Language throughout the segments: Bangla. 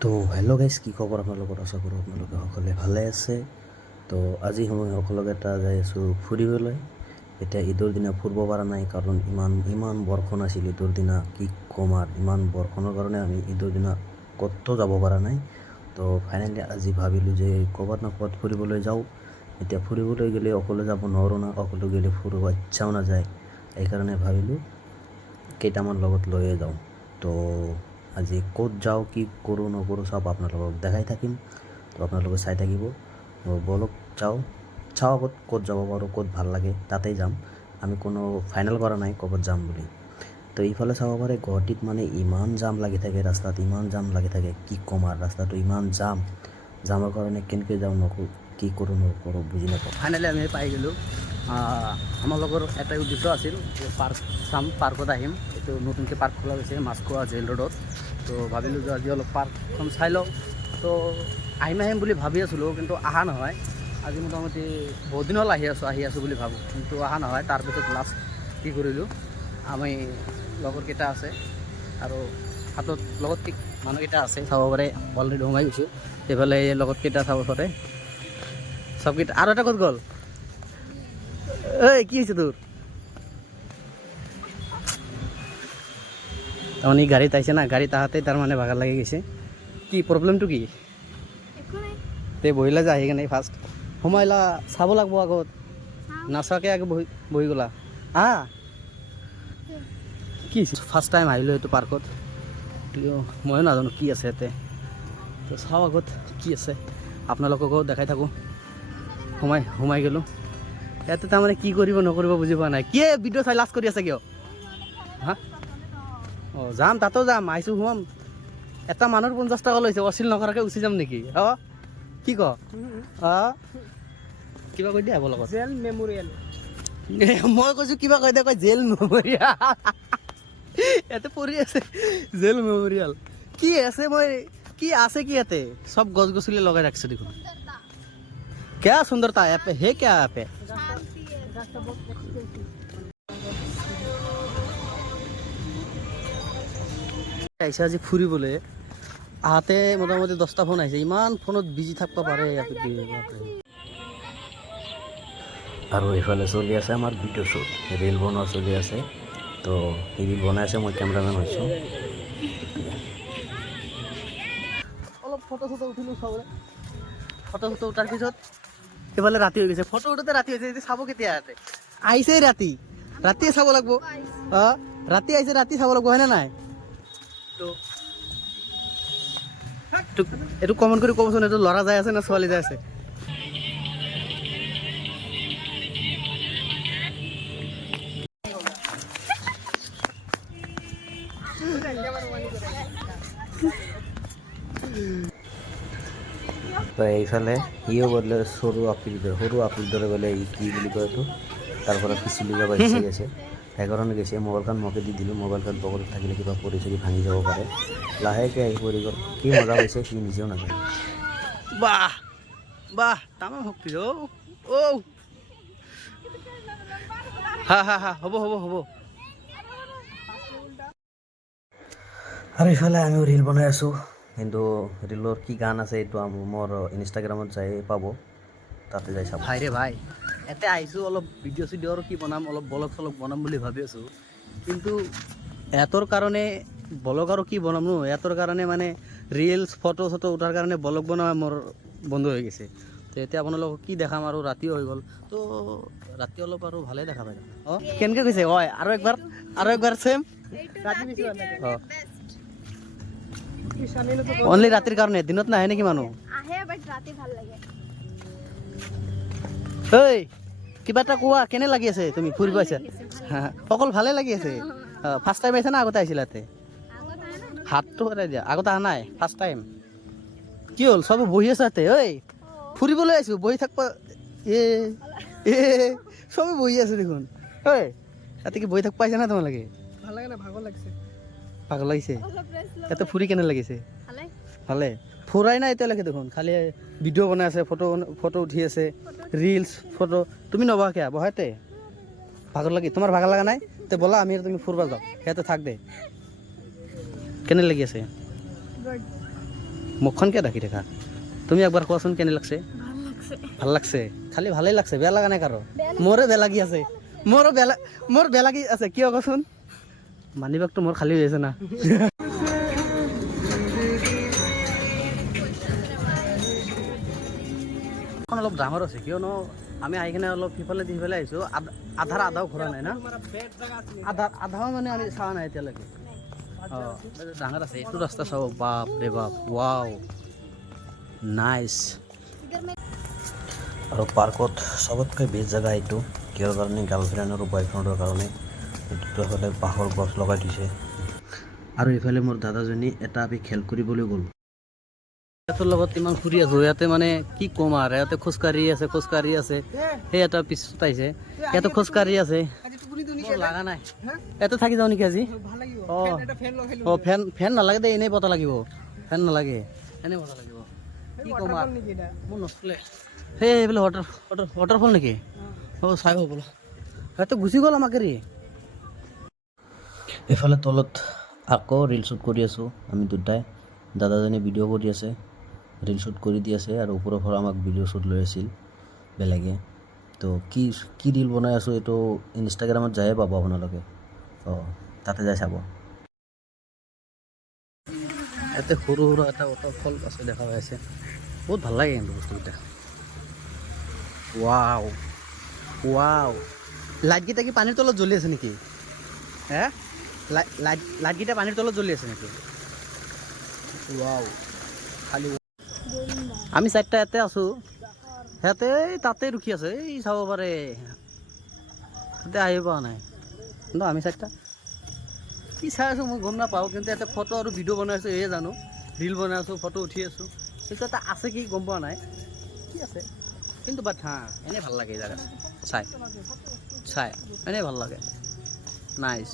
তো হেল্ল' গাইজ কি খবৰ আপোনালোকৰ আশা কৰোঁ আপোনালোকে সকলোৱে ভালে আছে। তো আজি সময় সকলোকে এটা যাই আছোঁ ফুৰিবলৈ। এতিয়া ঈদৰ দিনা ফুৰিব পৰা নাই, কাৰণ ইমান ইমান বৰষুণ আছিল ঈদৰ দিনা, কি ক'ম আৰু, ইমান বৰষুণৰ কাৰণে আমি ঈদৰ দিনা ক'তো যাব পৰা নাই। তো ফাইনেলি আজি ভাবিলোঁ যে ক'ৰবাত না ক'ৰবাত ফুৰিবলৈ যাওঁ। এতিয়া ফুৰিবলৈ গ'লে অকলে যাব নোৱাৰোঁ না, অকলে গ'লে ফুৰিব ইচ্ছাও নাযায়। সেইকাৰণে ভাবিলোঁ কেইটামান লগত লৈয়ে যাওঁ। তো আজি ক'ত যাওঁ, কি কৰোঁ, নকৰোঁ চব আপোনালোকক দেখাই থাকিম। তো আপোনালোকে চাই থাকিব। বলক যাওঁ চাওঁ আগত ক'ত যাব পাৰোঁ, ক'ত ভালো লাগে, তাতেই যাম। আমি কোনো ফাইনেল কৰা নাই, ক'ৰবাত যাম বুলি। তো ইফালে চাব পাৰে, গুৱাহাটীত মানে ইমান জাম লাগি থাকে ৰাস্তাত, ইমান জাম লাগি থাকে। কি ক'ম আৰু, ৰাস্তাটো ইমান জাম। জামৰ কাৰণে কেনেকৈ যাওঁ নকৰোঁ কি কৰোঁ নকৰোঁ বুজি নাপাওঁ ফাইনেলি আমি পাই গ'লোঁ। আমাৰ লগৰ এটাই উদ্দেশ্য আছিল পাৰ্ক চাম, পাৰ্কত আহিম। এইটো নতুনকৈ পাৰ্ক খোলা গৈছে মাছখোৱা জেল ৰোডত। তো ভাবিলোঁ যে আজি অলপ পাৰ্কখন চাই লওঁ। তো আহিম আহিম বুলি ভাবি আছিলোঁ, কিন্তু অহা নহয়। আজি মোটামুটি বহুত দিন হ'ল আহি আছোঁ আহি আছোঁ বুলি ভাবোঁ। কিন্তু অহা নহয় তাৰপিছত লাষ্ট কি কৰিলোঁ, আমি লগৰকেইটা আছে আৰু হাতত, লগত মানুহকেইটা আছে, চাব পাৰে অলৰেডি সোমাই গৈছোঁ। সেইফালে লগতকেইটা চাব পাৰে। চবকেইটা আৰু এটা ক'ত গ'ল? এই কি হৈছে তোৰ তাৰমানে ই গাড়ীত আহিছে না গাড়ীত আহাতে তাৰমানে ভাগৰ লাগি গৈছে। কি প্ৰব্লেমটো কি? তে বহিলা যে আহি কেনে ফাৰ্ষ্ট। সোমাইলা চাব লাগব আগত। নাচোৱাকৈ আগে বহি বহি গ'লা। আহ কি ফাৰ্ষ্ট টাইম আহিলোঁ এইটো পাৰ্কত। ময়ো নাজানো কি আছে ইয়াতে। তো চাওঁ আগত কি আছে। আপোনালোককো দেখাই থাকোঁ। সোমাই সোমাই গ'লোঁ। ইয়াতে তাৰমানে কি কৰিব নকৰিব বুজি পোৱা নাই। কিয়ে ভিডিঅ' চাই লাজ কৰি আছে কিয়? হা? অঁ যাম তাতো যাম আহিছোঁ সোমাম এটা মানুহৰ পঞ্চাছ টকা লৈছে অচিল নকৰাকৈ গুচি যাম নেকি? অঁ? কি ক? অঁ? কিবা কৈ দিয়া হ'ব লগত জেল মেমৰিয়েল। মই কৈছোঁ কিবা কৈ দিয়া কয় জেল মেমৰিয়েল। ইয়াতে পৰি আছে জেল মেমৰিয়েল। কি আছে মই কি আছে কি ইয়াতে? চব গছ গছনি লগাই ৰাখিছে দেখোন। क्या सुंदरता ऐप है क्या ऐप है আহিছে আজি ফুৰিবলৈ আহাতে মোটামুটি দহটা ফোন আহিছে ইমান ফোনত বিজি থাকিব পাৰে ইয়াতে বাপৰে। আৰু এইফালে চলি আছে আমাৰ ভিডিঅ' শ্বুট ৰিল বনোৱা চলি আছে তো এই ৰিল বনাই আছে মই কেমেৰামেন হৈছোঁ অলপ ফটো চটো উঠিলোঁ চবৰে ফটো চটো উঠাৰ পিছত এইফালে ৰাতি হৈ গৈছে। ফটো উঠোতে হৈছে এতিয়া চাব কেতিয়া ইয়াতে আইসে ৰাতি ৰাতিয়ে চাব লাগবো। ৰাতি আহিছে ৰাতি চাব লাগিব হয়নে নাই? এইটো- এইটো কমেণ্ট কৰি ক'বচোন এইটো ল'ৰা যাই আছে নে ছোৱালী যাই আছে? তো এইফালে সিও বোলে সৰু আপিৰ দৰে সৰু আপিৰ দৰে বোলে ই কি বুলি কয় তাৰ পৰা পিছলি যাব ইচ্ছা গৈছে। সেইকাৰণে গৈছে মোবাইলখন মোকে দি দিলোঁ মোবাইলখন পকেটত থাকিলে কিবা পৰি চৰি ভাঙি যাব পাৰে। লাহেকৈ আহি পৰি গ'ল। কি মজা পাইছে সি নিজেও নাজানে। বাহ বাহ তামাম শক্তি অ ঔ। হা হা হা হ'ব হ'ব হ'ব। আৰু ইফালে আমিও ৰিল বনাই আছোঁ। কিন্তু ৰিলৰ কি গান আছে এইটো মোৰ ইনষ্টাগ্ৰামত যাই পাব। তাতে যাই চাব। ভাই ৰে ভাই ইয়াতে আহিছোঁ অলপ ভিডিঅ' চিডিঅ' আৰু কি বনাম অলপ ব্লগ চলগ বনাম বুলি ভাবি আছোঁ। কিন্তু এহঁতৰ কাৰণে ব্লগ আৰু কি বনাম নো? এহঁতৰ কাৰণে মানে ৰিলচ ফটো চটো উঠাৰ কাৰণে ব্লগ বনোৱা মোৰ বন্ধ হৈ গৈছে। তো এতিয়া আপোনালোকক কি দেখাম আৰু ৰাতিও হৈ গ'ল। তো ৰাতি অলপ আৰু ভালেই দেখা পাই অঁ কেনেকৈ কৈছে? হয় আৰু একবাৰ আৰু একবাৰ চেম ৰাতি অঁ। অনলি ৰাতিৰ কাৰণে দিনত নাহে নেকি মানুহ? আহে বাট ৰাতি ভালো লাগে। ঐ কিবা এটা কোৱা কেনে লাগি আছে তুমি ফুৰিব আহিছা? হা, অকল ভালে লাগি আছে? ফাৰ্ষ্ট টাইম আহিছা না আগতে আহিছিলা না হাতটো সৰাই দিয়া আগতে অহা নাই ফাৰ্ষ্ট টাইম কি হ'ল চব বহি আছে ইয়াতে ঐ ফুৰিবলৈ আহিছোঁ বহি থাকব এ এ চবে বহি আছে দেখোন। ঐ ইয়াতে কি বহি থাকব পাইছা না তোমালোকে? ভালো লাগে না ভাগৰ লাগিছে। ভাগৰ লাগিছে লওঁ ফুৰি কেনে লাগিছে? ভালে। ফুৰাই নাই এতিয়ালৈকে দেখোন খালি ভিডিঅ' বনাই আছে ফটো ফটো উঠি আছে ৰিলচ ফটো। তুমি নবহা কিয়া বহাতে ভাগৰ লাগি তোমাৰ ভাগৰ লগা নাই? তে বলা আমি তুমি ফুরবা যাও। সিহঁতে থাক দে। কেনে লাগি আছে? মুখখন কিয় ঢাকি দেখা তুমি একবাৰ কোৱাচোন কেনে লাগছে? ভালো লাগছে। খালি ভালেই লাগছে বেয়া লগা নাই কাৰো। মোৰে বেয়া লাগি আছে। মোৰো বেয়া লা- মোৰ বেয়া লাগি আছে কিয় কচোন? মানি বেগটো মোৰ খালী হৈ আছে না। অলপ ডাঙৰ আছে, কিয়নো আমি আহি কিনে অলপ সিফালে দি সিফালে আহিছোঁ। আধাৰ আধাও ঘূৰা নাই না? আধা আধাও মানে আমি চোৱা নাই এতিয়ালৈকে। অঁ, ডাঙৰ আছে, এইটো ৰাস্তা চাব, বাপ ৰে বাপ, ৱাও। নাইচ আৰু পাৰ্কত চবতকৈ বেষ্ট জেগা এইটো, কিহৰ কাৰণে গাৰ্লফ্ৰেণ্ড আৰু বয়ফ্ৰেণ্ডৰ কাৰণে? এইটোতো হ'লে বাঁহৰ গছ লগাই দিছে। আৰু ইফালে মোৰ দাদাজনী এটা আমি খেল কৰিবলৈ গ'ল। সিহঁতৰ লগত ইমান ফুৰি আছো, ইয়াতে মানে কি ক'ম আৰু, ইয়াতে খোজকাঢ়ি আছে খোজকাঢ়ি আছে, সেই এটা পিছত আহিছে। ইয়াতে খোজকাঢ়ি আছে। লগা নাই। ইয়াতে থাকি যাওঁ নেকি আজি? অ। অঁ, ফেন ফেন নালাগে দেই, এনেই বতাহ লাগিব। ফেন নালাগে, এনেই বতাহ লাগিব। কি ক'ম আৰু? মোৰ নচলে। সেই এইফালে ৱাটাৰ ৱাটাৰ ৱাটাৰফল নেকি? অঁ, চাই হ'ব সিহঁতে গুচি গ'ল আমাক এৰি। এইফালে তলত আকৌ ৰিল শ্বুট কৰি আছোঁ, আমি দুটাই। দাদাজনে ভিডিঅ' কৰি আছে ৰিল শ্বুট কৰি দি আছে আৰু ওপৰৰ পৰা আমাক ভিডিঅ' শ্বুট লৈ আছিল বেলেগে। তো কি কি ৰিল বনাই আছোঁ এইটো ইনষ্টাগ্ৰামত যায়ে পাব আপোনালোকে। অঁ, তাতে যাই চাব। ইয়াতে সৰু সৰু এটা ৱাটাৰফল আছে দেখা পাই আছে। বহুত ভালো লাগে কিন্তু বস্তুকেইটা। ৱাও ৱাও লাইটকেইটা কি পানীৰ তলত জ্বলি আছে নেকি? হে? লাইট লাইট লাইটকেইটা পানীৰ তলত জ্বলি আছে নেকি? ৱাও খালি আমি চাৰিটা ইয়াতে আছোঁ। এই তাতে ৰখি আছে এই চাব পাৰে। সিহঁতে আহি পোৱা নাই। কিন্তু আমি চাৰিটা কি চাই আছোঁ মই গম নাপাওঁ কিন্তু ইয়াতে ফটো আৰু ভিডিঅ' বনাই আছোঁ এয়ে জানো। ৰিল বনাই আছোঁ ফটো উঠি আছোঁ। কিন্তু এটা আছে কি গম পোৱা নাই। কি আছে? কিন্তু বাট হা এনেই ভালো লাগে এই জেগাত। চাই। চাই এনেই ভালো লাগে। নাইচ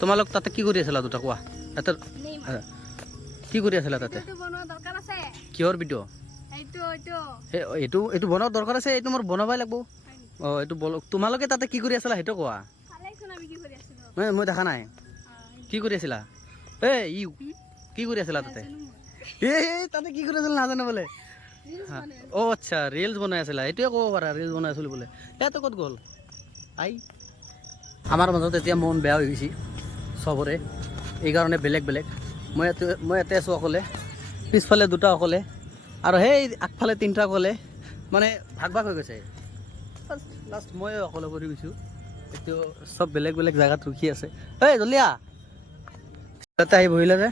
তোমালোক তাতে কি কৰি আছিলা দুটা? কোৱা। তাতে কি কৰি আছিলা তাতে? বনোৱা কিহৰ ভিডিঅ' এইটো এইটো। এই এইটো এইটো বনোৱাৰ দৰকাৰ আছে এইটো মোৰ বনাবই লাগিব। অঁ এইটো বল তোমালোকে তাতে কি কৰি আছিলা সেইটো কোৱা। মই দেখা নাই। কি কৰি আছিলা? এই ই কি কৰি আছিলা তাতে। এই তাতে কি কৰি আছিলা নাজানো বোলে। অ' আচ্ছা ৰিলছ বনাই আছিলা। এইটোৱে ক'ব পাৰা ৰিলছ বনাই আছিলোঁ বোলে। ইয়াতে ক'ত গ'ল? আই। আমাৰ মাজত এতিয়া মন বেয়া হৈ গৈছে চবৰে। এইকাৰণে বেলেগ বেলেগ। মই ইয়াতে, মই আছোঁ অকলে। পিছফালে দুটা অকলে। আৰু সেই আগফালে তিনিটা অকলে। মানে ভাগ ভাগ হৈ গৈছে। লাষ্ট মই অকলে কৰি গৈছোঁ। এইটো চব বেলেগ বেলেগ জেগাত ৰখি আছে। এই, জলিয়া! তাতে আহি বহিলে যে।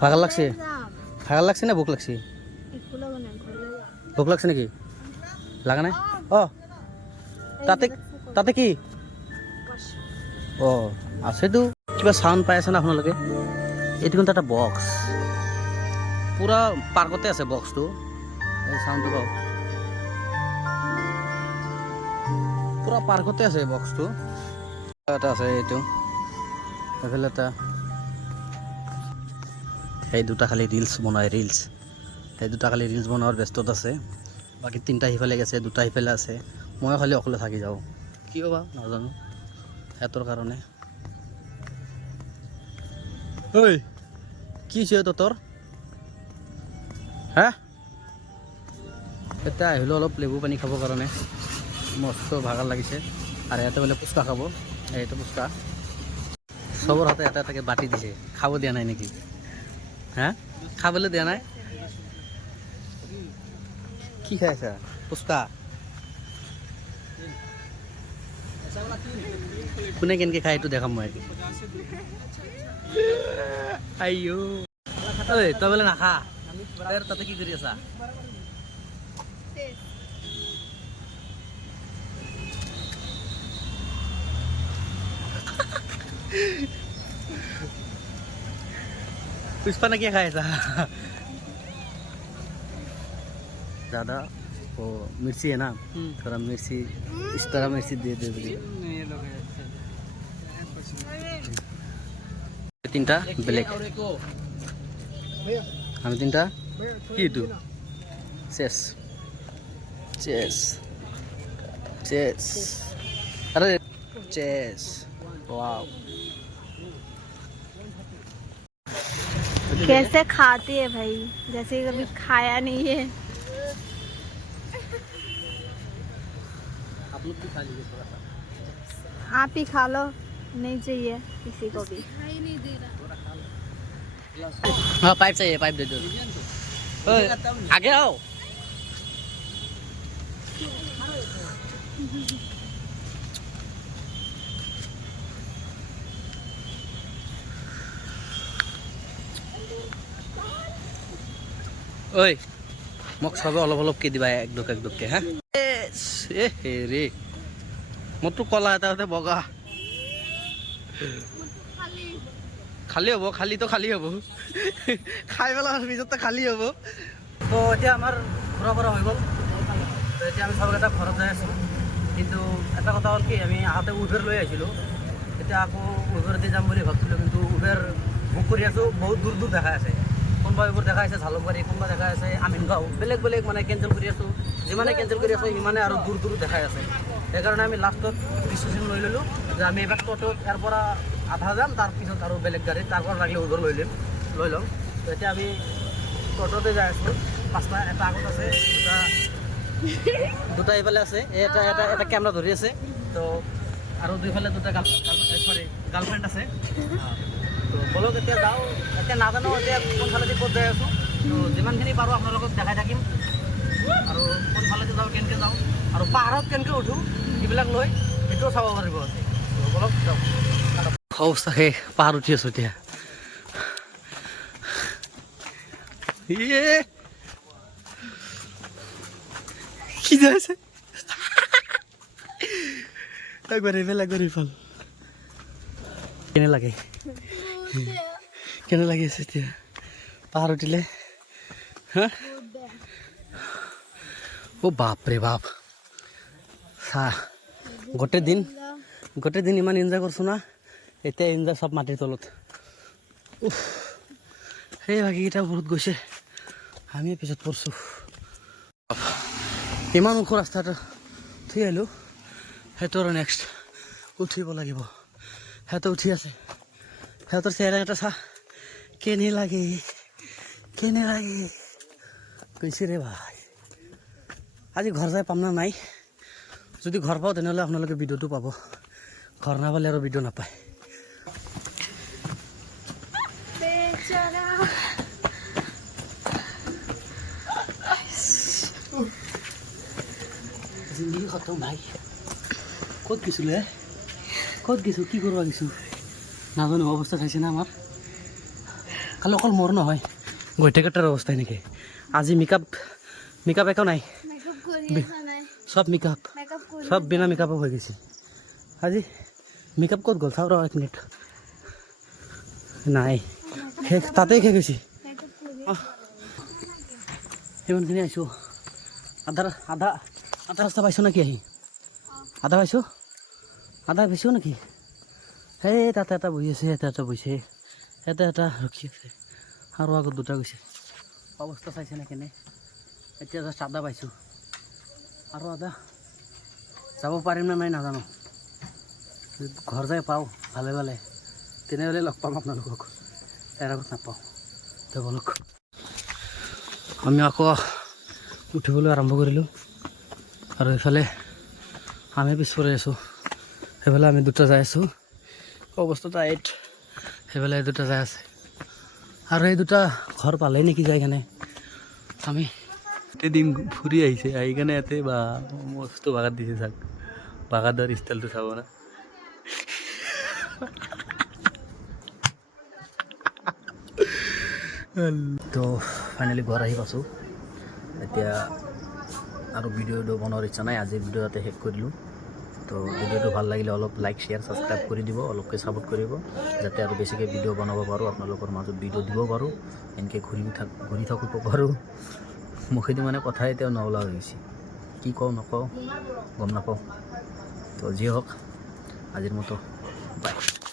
ভাগৰ লাগছে। ভাগৰ লাগছে নে ভোক লাগছে? ভোক লাগছে নেকি? লাগা নাই? অঁ। তাতে তাতে কি? অঁ আছেতো কিবা চাউণ্ড পাই আছে না আপোনালোকে? এইটো কিন্তু এটা বক্স পূৰা পাৰ্কতে আছে বক্সটো এই চাউণ্ডটো পাওঁ পূৰা পাৰ্কতে আছে বক্সটো এটা আছে এইটো। এইফালে এটা। সেই দুটা খালি ৰিলছ বনাই ৰিলছ সেই দুটা খালি ৰিলছ বনোৱাৰ ব্যস্তত আছে। বাকী তিনিটা সিফালে গেছে, দুটা সিফালে আছে। মই খালি অকলে থাকি যাওঁ। কিয় বা, নাজানো। সিহঁতৰ কাৰণে ঐ কি হৈছে তহঁতৰ হে এতিয়া আহিলোঁ অলপ লেবু পানী খাবৰ কাৰণে। মস্ত ভাগৰ লাগিছে। আৰু ইয়াতে বোলে ফুচকা খাব। এইটো ফুচকা। চবৰ হাতে এটা এটাকে বাটি দিছে। খাব দিয়া নাই নেকি? হা? খাবলৈ দিয়া নাই? কি খাই আছা ফুচকা? কোনে কেনেকৈ খায় এইটো দেখাম মই আইও ঐ তই বোলে নাখা তই আৰু তাতে কি কৰি আছা पुष्पा ने क्या खाया था ज़्यादा वो मिर्ची है ना थोड़ा मिर्ची इस तरह मिर्ची दे दे दे তিনটা বেলেগ আমি তিনটা কি এইটো চেছ চেছ চেছ अरे चेस वाओ कैसे खाती है भाई जैसे कभी खाया नहीं है आप लोग भी खा लीजिए थोड़ा सा आप ही खा लो नहीं चाहिए किसी को भी हाँ पाइप चाहिए पाइप दे दो ओए, आगे आओ ঐ মোক চবে অলপ অলপকৈ দিবা এক দুক এক দুককৈ হা এ হেৰি মোৰতো কলা এটা বগা। খালী হ'ব খালীটো খালী হ'ব। খাই পেলাই পিছততো খালী হ'ব। তো এতিয়া আমাৰ ঘূৰা ফুৰা হৈ গ'ল। তো এতিয়া আমি চবকেইটা ঘৰত যাই আছোঁ। কিন্তু এটা কথা হ'ল কি, আমি আহোঁতে উবেৰ লৈ আহিছিলোঁ। এতিয়া আকৌ উবেৰতে যাম বুলি ভাবিছিলোঁ, কিন্তু উবেৰ বুক কৰি আছোঁ। বহুত দূৰ দূৰ দেখাই আছে। কোনোবা এইবোৰ দেখাই আছে জালুকবাৰী কোনোবা দেখাই আছে আমিনগাঁও বেলেগ বেলেগ মানে কেঞ্চেল কৰি আছোঁ। যিমানে কেঞ্চেল কৰি আছোঁ, সিমানে আৰু দূৰ দূৰ দেখাই আছে। সেইকাৰণে আমি লাষ্টত ডিচিশ্যন লৈ ল'লোঁ যে আমি এবাৰ ট'টত ইয়াৰ পৰা আধা যাম তাৰপিছত আৰু বেলেগ গাড়ীত তাৰ পৰা লাগিলে উবেৰ লৈ ল'ম লৈ ল'ম। এতিয়া আমি ট'টতে যাই আছোঁ। পাঁচটা, এটা আগত আছে, দুটা দুটা এইফালে আছে। এটা এটা এটা কেমেৰা ধৰি আছে। তো আৰু দুইফালে দুটা গাৰ্ল গাৰ্লফ্ৰেণ্ড আছে। তো বলক এতিয়া যাওঁ, এতিয়া নাজানো এতিয়া কোনফালেদি ক'ত যাই আছোঁ। তো যিমানখিনি পাৰোঁ আপোনালোকক দেখাই থাকিম। আৰু কোনফালেদি যাওঁ, কেনেকৈ যাওঁ, আৰু পাহাৰত কেনেকৈ উঠোঁ সেইবিলাক লৈ সেইটোও চাব পাৰিব বলক, যাওঁ। সঁচাকৈ পাহাৰ উঠি আছোঁ এতিয়া। ইয়ে! কি যাইছে একবাৰ এইফাল একবাৰ এইফাল। কেনে লাগে? কেনে লাগি আছে এতিয়া? পাহাৰ উঠিলে? হা? অ' বাপৰে বাপ। চা, গোটেই দিন গোটেই দিন ইমান এনজয় কৰিছোঁ না? এতিয়া এনজয় চব মাটিৰ তলত। উফ, সেই বাকীকেইটা বহুত গৈছে। আমি পিছত পৰছোঁ ইমান ওখ ৰাস্তাটো থৈ আহিলোঁ। সেইটো আৰু নেক্সট উঠিব লাগিব। সিহঁতে উঠি আছে। হ্যাঁ তোর চেহারাটা সা কেনে লাগে কেনে লাগে। কইছি রে ভাই, আজি ঘর যাই পাম না নাই? যদি ঘর পাওঁ তেনেহ'লে আপোনালোকে ভিডিঅ'টো পাব। ঘৰ নাপালে আৰু ভিডিঅ' নাপায়। জিন্দগী খতম, ভাই। ক'ত গৈছিলে? ক'ত গৈছোঁ? কি কৰিব গৈছোঁ নাজানো অৱস্থা চাইছে না আমাৰ? খালি অকল মোৰ নহয় গৈঠেকেইটাৰ অৱস্থা এনেকৈ আজি মেকআপ মেকআপ একো নাই। চব মেকআপ চব বিনা মেকআপো হৈ গৈছে। আজি মেকআপ ক'ত গ'ল? চাওঁ ৰ এক মিনিট নাই। শেষ তাতেই শেষ হৈছে। সিমানখিনি আহিছোঁ আধা আধা আধা ৰাস্তা পাইছোঁ নেকি আহি? আধা পাইছোঁ? আধা পাইছো নেকি? সেই তাতে এটা বহি আছে, এটা এটা বহিছে। এটা এটা ৰখি আছে। আৰু আগত দুটা গৈছে। অৱস্থা চাইছে নে কেনে? এতিয়া জাষ্ট আধা পাইছোঁ। আৰু আধা যাব পাৰিম নে নাই নাজানো। ঘৰ যাই পাওঁ, ভালে ভালে। তেনেহ'লে লগ পাম আপোনালোকক। তাৰ আগত নাপাওঁ। তো আমি আকৌ উঠিবলৈ আৰম্ভ কৰিলোঁ। আৰু এইফালে আমি পিছ পৰি আছোঁ। সেইফালে আমি দুটা যাই আছোঁ। অৱস্থা টাইট সেইফালে এই দুটা যাই আছে। আৰু এই দুটা ঘৰ পালেই নেকি যায় কেনে? আমি গোটেই দিন ফুৰি আহিছে আহি কেনে ইয়াতে বা মস্ত বাগাত দিছে চাওক বাগাত ষ্টাইলটো চাব না। তো ফাইনেলি ঘৰ আহি পাইছোঁ। এতিয়া আৰু ভিডিঅ'টো বনোৱাৰ ইচ্ছা নাই আজি ভিডিঅ' ইয়াতে শেষ কৰিলোঁ তো ভিডিঅ'টো ভালো লাগিলে অলপ লাইক শ্বেয়াৰ ছাবস্ক্ৰাইব কৰি দিব, অলপকৈ ছাপোৰ্ট কৰিব, যাতে আৰু বেছিকৈ ভিডিঅ' বনাব পাৰোঁ, আপোনালোকৰ মাজত ভিডিঅ' দিব পাৰোঁ, এনেকৈ ঘূৰি থাক, ঘূৰি থাকিব পাৰোঁ। মুখেদি মানে কথা তেওঁ নওলা হৈ গৈছে। কি কওঁ, নকওঁ, গম নাপাওঁ। তো যি হওক, আজিৰ মতো বাই